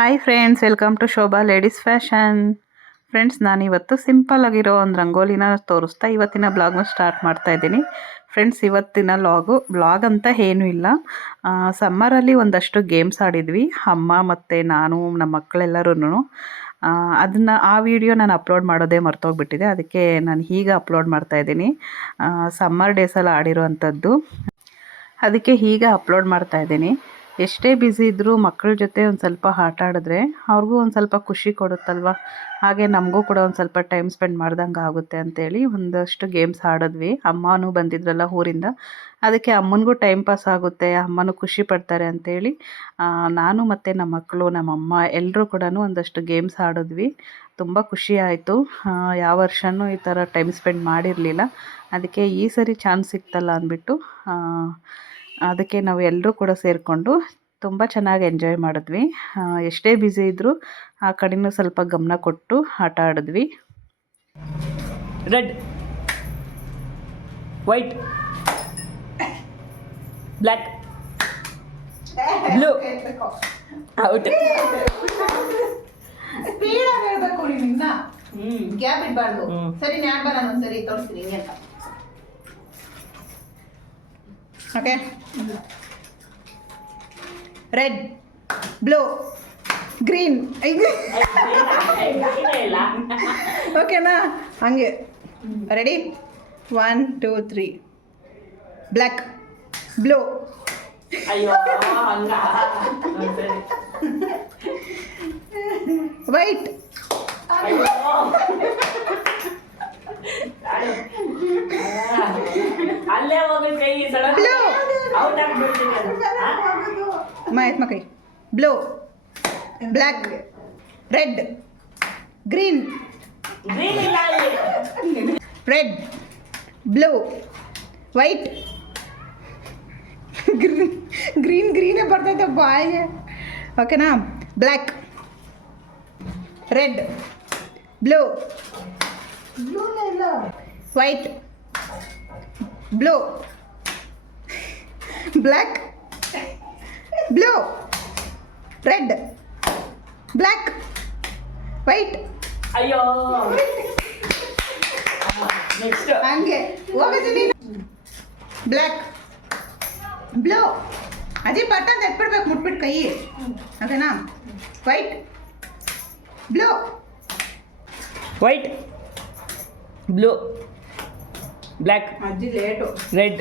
Hi friends, welcome to Shobha ladies fashion. Friends, ನಾನಿವತ್ತು simple ಆಗಿರೋ ಒಂದು ರಂಗೋಲಿನ ತೋರಿಸ್ತಾ ಇವತ್ತಿನ ಬ್ಲಾಗ್ನ ಸ್ಟಾರ್ಟ್ ಮಾಡ್ತಾ ಇದ್ದೀನಿ. ಫ್ರೆಂಡ್ಸ್, ಇವತ್ತಿನ ಬ್ಲಾಗ್ ಅಂತ ಏನೂ ಇಲ್ಲ. ಸಮ್ಮರಲ್ಲಿ ಒಂದಷ್ಟು ಗೇಮ್ಸ್ ಆಡಿದ್ವಿ, ಅಮ್ಮ ಮತ್ತು ನಾನು, ನಮ್ಮ ಮಕ್ಕಳೆಲ್ಲರೂ. ಆ ವಿಡಿಯೋ ನಾನು ಅಪ್ಲೋಡ್ ಮಾಡೋದೇ ಮರ್ತೋಗ್ಬಿಟ್ಟಿದೆ. ಅದಕ್ಕೆ ನಾನು ಈಗ ಅಪ್ಲೋಡ್ ಮಾಡ್ತಾ ಇದ್ದೀನಿ. ಸಮ್ಮರ್ ಡೇಸಲ್ಲಿ ಆಡಿರೋ ಅಂಥದ್ದು, ಅದಕ್ಕೆ ಈಗ ಅಪ್ಲೋಡ್ ಮಾಡ್ತಾ ಇದ್ದೀನಿ. ಎಷ್ಟೇ ಬ್ಯುಸಿ ಇದ್ದರೂ ಮಕ್ಕಳ ಜೊತೆ ಒಂದು ಸ್ವಲ್ಪ ಆಟ ಆಡಿದ್ರೆ ಅವ್ರಿಗೂ ಒಂದು ಸ್ವಲ್ಪ ಖುಷಿ ಕೊಡುತ್ತಲ್ವ. ಹಾಗೆ ನಮಗೂ ಕೂಡ ಒಂದು ಸ್ವಲ್ಪ ಟೈಮ್ ಸ್ಪೆಂಡ್ ಮಾಡ್ದಂಗೆ ಆಗುತ್ತೆ ಅಂತೇಳಿ ಒಂದಷ್ಟು ಗೇಮ್ಸ್ ಆಡಿದ್ವಿ. ಅಮ್ಮನೂ ಬಂದಿದ್ರಲ್ಲ ಊರಿಂದ, ಅದಕ್ಕೆ ಅಮ್ಮನಿಗೂ ಟೈಮ್ ಪಾಸ್ ಆಗುತ್ತೆ, ಅಮ್ಮನೂ ಖುಷಿ ಪಡ್ತಾರೆ ಅಂತೇಳಿ ನಾನು ಮತ್ತು ನಮ್ಮ ಮಕ್ಕಳು, ನಮ್ಮಮ್ಮ ಎಲ್ಲರೂ ಕೂಡ ಒಂದಷ್ಟು ಗೇಮ್ಸ್ ಆಡಿದ್ವಿ. ತುಂಬ ಖುಷಿ ಆಯಿತು. ಯಾವ ವರ್ಷವೂ ಈ ಥರ ಟೈಮ್ ಸ್ಪೆಂಡ್ ಮಾಡಿರಲಿಲ್ಲ. ಅದಕ್ಕೆ ಈ ಸರಿ ಚಾನ್ಸ್ ಸಿಕ್ತಲ್ಲ ಅಂದ್ಬಿಟ್ಟು ಅದಕ್ಕೆ ನಾವು ಎಲ್ಲರೂ ಕೂಡ ಸೇರಿಕೊಂಡು ತುಂಬ ಚೆನ್ನಾಗಿ ಎಂಜಾಯ್ ಮಾಡಿದ್ವಿ. ಎಷ್ಟೇ ಬ್ಯುಸಿ ಇದ್ದರೂ ಆ ಕಡೆನೂ ಸ್ವಲ್ಪ ಗಮನ ಕೊಟ್ಟು ಆಟ ಆಡಿದ್ವಿ. Red, white, black, blue, out. ಸ್ಪೀಡಾಗಿ ಹೇಳ್ಬೇಕು ನಿನ್ನ, ಗ್ಯಾಪ್ ಇಡಬಾರ್ದು. ಸರಿ, ನಾನು ಬರೋಣ ಒಂದ್ಸರಿ ತೋರಿಸ್ತೀನಿ ಹಿಂಗೆ ಅಂತ. Okay, red, blue, green. ಓಕೆನಾ? ಹಂಗೆ ರೆಡಿ? 1 2 3. ಬ್ಲ್ಯಾಕ್, ಬ್ಲೂ, ವೈಟ್, ಅಲ್ಲೇ ಹೋಗಿ ಕೈ ಬ್ಲೂ, ಕೈ, blue, black, red, green, red, blue, white, ಗ್ರೀನೇ ಬರ್ತೈತೆ ಬಾಯಿಗೆ. ಓಕೆನಾ? Black, red, blue, white, blue, black, blue, red, black, white. ಅಯ್ಯೋ, ನೆಕ್ಸ್ಟ್ ಹಂಗೆ ಹೋಗಿದ್ದೀನಿ. ಬ್ಲ್ಯಾಕ್, ಬ್ಲೂ, ಅದೇ ಬಟನ್ ಎಟ್ಬಿಡ್ಬೇಕು, ಮುಟ್ಬಿಟ್ಟು ಕೈ. ಓಕೆನಾ? White, blue, white, blue, black, ಅಜ್ಜಿ ಲೇಟು, ರೆಡ್,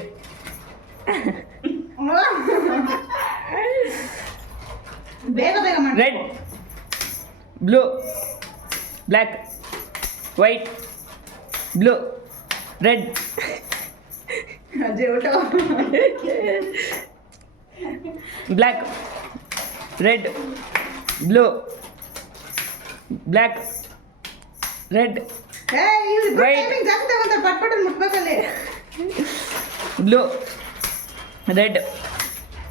ಬೇಗ ಬೇಗ ಮಾಡಿ. Red, blue, black, white, blue, red. ಅಜ್ಜಿ ಊಟ. Black, red, blue, black, red, white. ಜಾಸ್ತಿ ತಗೊಂತಾರೆ, ಪಟ್ಪಟ್ಟು ಮುಟ್ಬೇಕಲ್ಲಿ. Blue, red,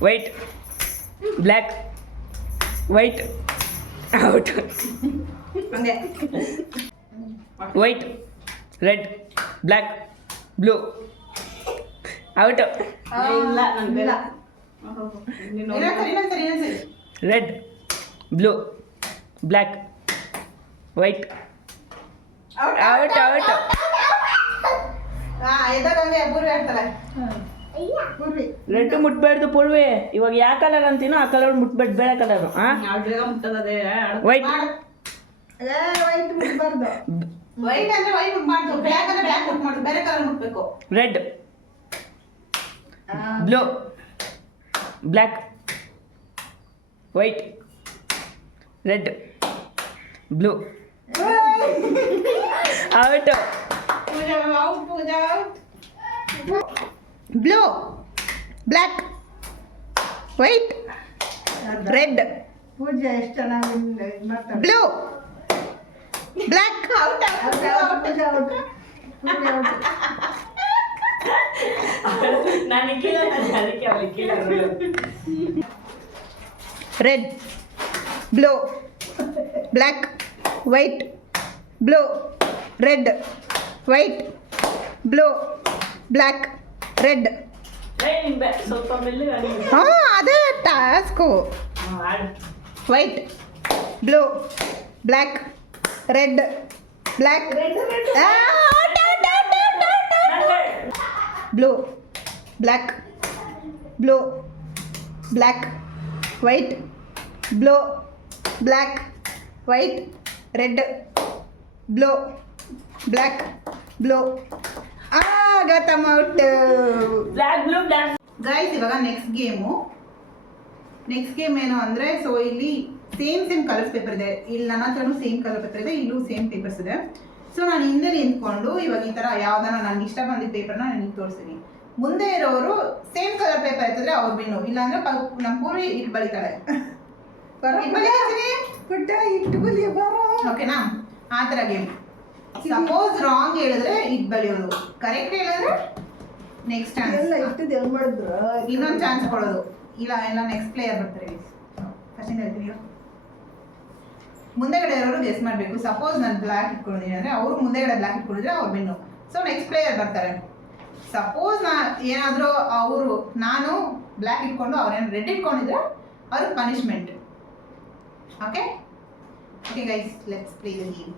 white, black, white, out. ಹಂಗೆ white, red, black, blue, out. ಇಲ್ಲ, ಇಲ್ಲ. ಇನ್ನೊಂದ್ಸರಿ. Red, blue, black, white, out, out. ಎದಾಗ ಪೂರ್ವಿ ಆಡ್ತಾರೆ. ಪೂರ್ವಿ ರೆಡ್ ಮುಟ್ಬೇಡ್ದು ಪೂರ್ವಿ. ಇವಾಗ ಯಾವ ಕಲರ್ ಅಂತೀನೋ ಆ ಕಲರ್ ಮುಟ್ಬೇಡ, ಬೇರೆ ಕಲರ್. ಬೇಗ ಮುಟ್ಟದೆ. ವೈಟ್, ವೈಟ್ ಮುಟ್ಬಾರ್ದು. ವೈಟ್ ಅಂದ್ರೆ ವೈಟ್ ಮುಟ್ಬಾರ್ದು, ಬ್ಲ್ಯಾಕ್ ಅಂದ್ರೆ ಬ್ಲ್ಯಾಕ್ ಮುಟ್ಬಾರ್ದು, ಬೇರೆ ಕಲರ್ ಮುಟ್ಬೇಕು. Red, blue, black, white, red, blue, out. Blue, black, white, red, ಪೂಜೆ ಎಷ್ಟು ಚೆನ್ನಾಗಿ blue, black, red, blue, black, white, blue, red, white, blue, black, red. ಸ್ವಲ್ಪ ಮೆಲ್ಲಗೆ ಹಾಂ, ಅದೇ task. White, blue black red black blue black blue black white blue black white red blue black blue Gautham out. Black blue black. Guys ಇವಾಗ next game ಏನು ಅಂದರೆ, so ಇಲ್ಲಿ same colours paper ಇದೆ. ಇಲ್ಲಿ ನನ್ನ ಹತ್ರನೂ ಸೇಮ್ ಕಲರ್ ಪೇಪರ್ ಇದೆ, ಇಲ್ಲೂ ಸೇಮ್ ಪೇಪರ್ಸ್ ಇದೆ. ಸೊ ನಾನು ಹಿಂದೆ ನಿಂತ್ಕೊಂಡು ಇವಾಗ ಈ ಥರ ಯಾವ್ದಾನ ನನಗೆ ಇಷ್ಟ ಬಂದಿದ್ದ ಪೇಪರ್ನ ನನಗೆ ತೋರಿಸ್ತೀನಿ. ಮುಂದೆ ಇರೋರು ಸೇಮ್ ಕಲರ್ ಪೇಪರ್ ಎತ್ತಿದ್ರೆ ಅವ್ರು ಬಿನ್ನು, ಇಲ್ಲಾಂದ್ರೆ ನಮ್ಮ ಪೂರಿ ಇಟ್ಟು ಬಳಿತಾಳೆ. ಓಕೆನಾ? ಆ ಥರ ಗೇಮ್. ಸಪೋಸ್ ರಾಂಗ್ ಹೇಳಿದ್ರೆ ಇಟ್ಟು ಬಳಿಯೋದು, ಕರೆಕ್ಟ್ ಹೇಳಿದ್ರೆ ನೆಕ್ಸ್ಟ್ ಚಾನ್ಸ್, ಇನ್ನೊಂದು ಚಾನ್ಸ್ ಕೊಡೋದು. ಇಲ್ಲ ಎಲ್ಲ ನೆಕ್ಸ್ಟ್ ಪ್ಲೇಯರ್ ಬರ್ತಾರೆ. ಫಸ್ಟಿಂದ ಹೇಳ್ತೀನಿ, ಮುಂದೆಗಡೆ ಇರೋರು ಗೆಸ್ ಮಾಡಬೇಕು. ಸಪೋಸ್ ನಾನು ಬ್ಲ್ಯಾಕ್ ಇಟ್ಕೊಂಡಿದ್ದೀನಿ ಅಂದರೆ ಅವರು ಮುಂದೆಗಡೆ ಬ್ಲ್ಯಾಕ್ ಇಟ್ಕೊಂಡಿದ್ರೆ ಅವ್ರು ಬಿನ್ನು. ಸೊ ನೆಕ್ಸ್ಟ್ ಪ್ಲೇಯರ್ ಬರ್ತಾರೆ. ಸಪೋಸ್ ಏನಾದರೂ ನಾನು ಬ್ಲ್ಯಾಕ್ ಇಟ್ಕೊಂಡು ಅವ್ರೇನು ರೆಡ್ ಇಟ್ಕೊಂಡಿದ್ರೆ ಅವ್ರಿಗೆ punishment. Okay okay guys, let's play the game.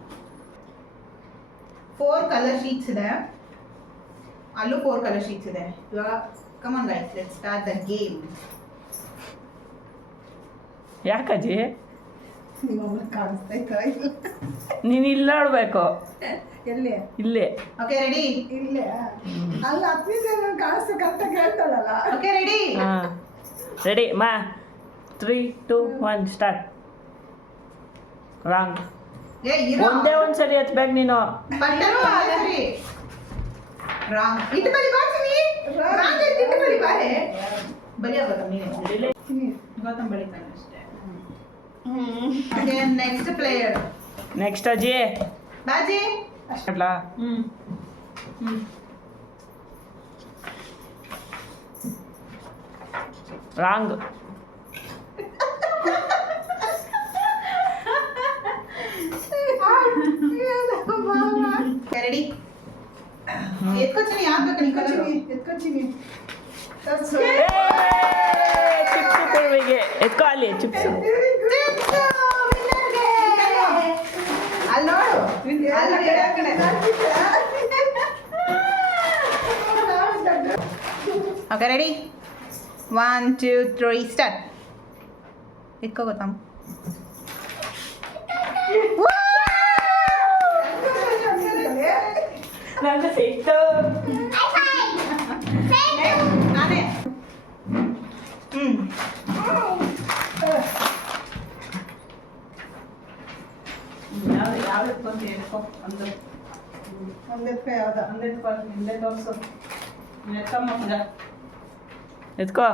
4 colour sheets ಇದೆ, ಅಲ್ಲೂ 4 ಕಲರ್ ಶೀಟ್ಸ್ ಇದೆ. ಇವಾಗ come on guys, let's start the game. ಯಾಕಜ್ಜಿ ಕಾಣಿಸ್ತಾ ನೀನು ಇಲ್ಲ ನೋಡ್ಬೇಕು. ಎಲ್ಲಿ? ಇಲ್ಲೇ. Okay ready? ಇಲ್ಲೇ ಅಲ್ಲ, ಕಾಣಿಸ್ತಾ ಕರೆಕ್ಟಾಗಿ ಹೇಳ್ತಾಳಲ್ಲ. Okay ready? ಹಾಂ ರೆಡಿ ಮಾ. 3 2 1 ಸ್ಟಾರ್ಟ್. ರಾಂಗ್. ಒಂದೇ ಒಂದ್ಸರಿ ಎತ್ಬೇಕು ನೀನು. ಬಟ್ಟರು ಸರಿ. ರಾಂಗ್. ಇಟ್ಟು ಬಳಿ ಬಾಚಿನಿ. ರಾಂಗ್ ಇಟ್ಟು ಬಳಿ ಬಾರೆ. ಬಳಿ ಆಗಲ್ಲ ನೀನೆ. ಗೌತಮ್ ಬಳಿ ತಾನೆ ಅಷ್ಟೇ. Okay next player. ನೆಕ್ಸ್ಟ್ ಅಜ್ಜಿ ಬಾಜಿ. ಅಲ್ಲ ರಾಂಗ್. ರೆಡಿ? ಎತ್ಕೊಚ್ಚಿನಿ ಯಾವ್ದು ನೀ ಕಲರು? ಎತ್ಕೊಚ್ಚಿನಿ. ಚಿಪ್ಸು ಕೊಡುವಿಗೆ ಎತ್ಕೋ ಅಲ್ಲಿ ಚಿಪ್ಸು. ಅಲ್ಲಿ ನೋಡು. Okay ready? 1 2 3 ಸ್ಟಾರ್ಟ್. ಎತ್ಕೋ ಗೊತ್ತಮ್ಮ. ನಂಗೆ ಸಿಕ್ತು. ನಾನೇ. ಯಾವ್ದು ಎತ್ಕೊಂತ ಎತ್ಕೊ ಒಂದು ಒಂದೆತ್ಕೊ. ಯಾವ್ದು ಒಂದೆತ್ಕೊ, ಹಿಂದೆ ತೋರಿಸು. ಎತ್ಕೊಂಬ. ಎತ್ಕೋ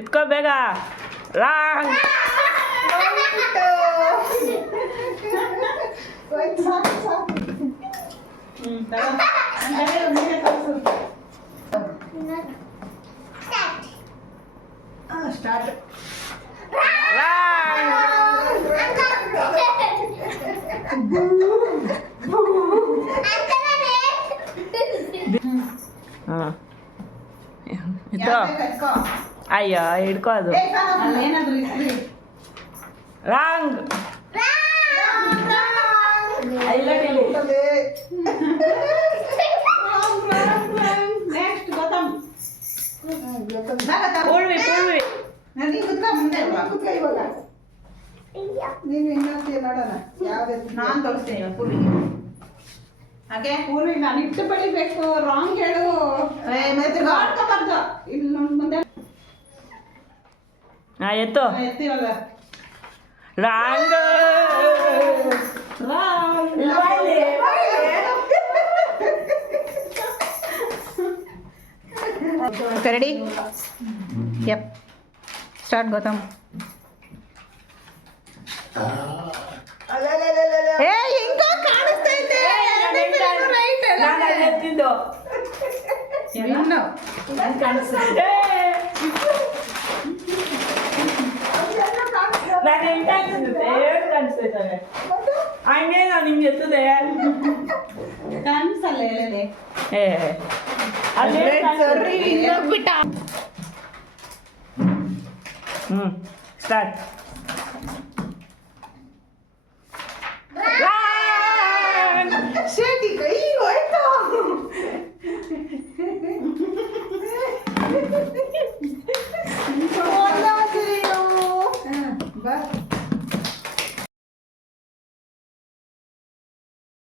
ಎತ್ಕೋ ಬೇಗ. ರಾಂಗ್. ಸ್ಟಾರ್ಟ್. ಹಾಂ ಅಯ್ಯೋ ಹಿಡ್ಕೋ ಅದು. ಏನಾದ್ರು ಇಸ್ರಿ. ರಾಂಗ್. ನೆಕ್ಸ್ಟ್ ಗೌತಮ್. ಪೂರ್ವಿ ಪೂರ್ವಿ. ನೀ ಕುತ್ಕ ಮುಂದೆ. ಕುತ್ಕ ಇವಾಗ. ನೀನು ಇನ್ನೊಂದು ನೋಡೋಣ ಯಾವ್ದು. ನಾನು ತೋರಿಸ್ತೀನಿ ಪೂರ್ವಿಗೆ. ಹಾಗೆ ಪೂರ್ವಿ ನಾನು ಇಟ್ಟು ಬಳಿಬೇಕು. ರಾಂಗ್ ಹೇಳು. ಮಾಡ್ಕೋಬಾರ್ದು. ಇಲ್ಲಿ ಮುಂದೆ ಹಾಂ ಎತ್ತು. ಎತ್ತಿವಾಗ. ರಾಂಗ್. ರೆಡಿ? ಯಪ್ ಸ್ಟಾರ್ಟ್ ಗೌತಮ್. ಏ ಹೆಂಗೋ ಕಾಣಿಸ್ತಾ ಇದೆ. ನಾನು ಎತ್ತಿದ್ದು ಇನ್ನು ಕಾಣಿಸ್ತದೆ. ನಾನು ಹೆಂಗೆ ಕಾಣಿಸ್ತದೆ? ಏನು ಕಾಣಿಸ್ತೈತೆ ಹಂಗೆ ನಾನು ನಿಮ್ಗೆ ಎತ್ತದೆ. ಕಾಣಿಸಲ್ಲ ಹೇಳದೆ. ಏ ಅಲ್ಲೇ ಬಿಟ್ಟ. ಸ್ಟಾರ್ಟ್. ಅಕ್ಷಯ್ ಕೈ